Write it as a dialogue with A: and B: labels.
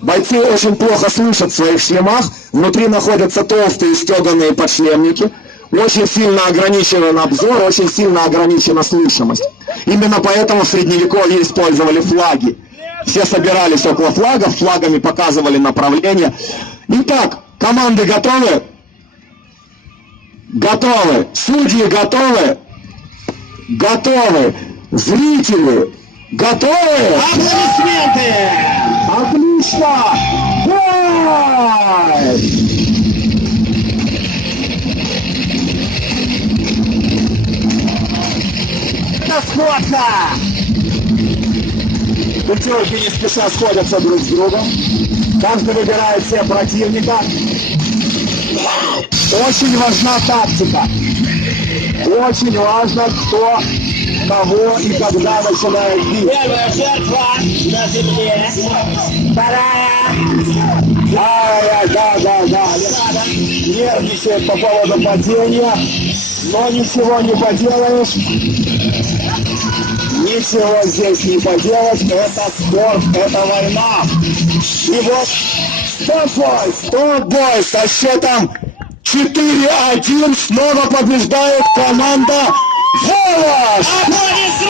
A: Бойцы очень плохо слышат в своих шлемах. Внутри находятся толстые стеганые подшлемники. Очень сильно ограничен обзор, очень сильно ограничена слышимость. Именно поэтому в Средневековье использовали флаги. Все собирались около флагов, флагами показывали направление. Итак, команды готовы? Готовы. Судьи готовы? Готовы. Зрители готовы?
B: Аплодисменты! Это сходка!
A: Пятерки не спеша сходятся друг с другом. Каждый выбирает себе противника. Очень важна тактика. Очень важно, кто, кого и когда начинает бить.
B: Первая жертва на земле. Вторая.
A: Ай, да, да, да. Нервничает по поводу падения, но ничего не поделаешь. Ничего здесь не поделать, это спорт, это война. И вот стоп-бой, стоп-бой со счетом 4-1 снова побеждает команда Волос!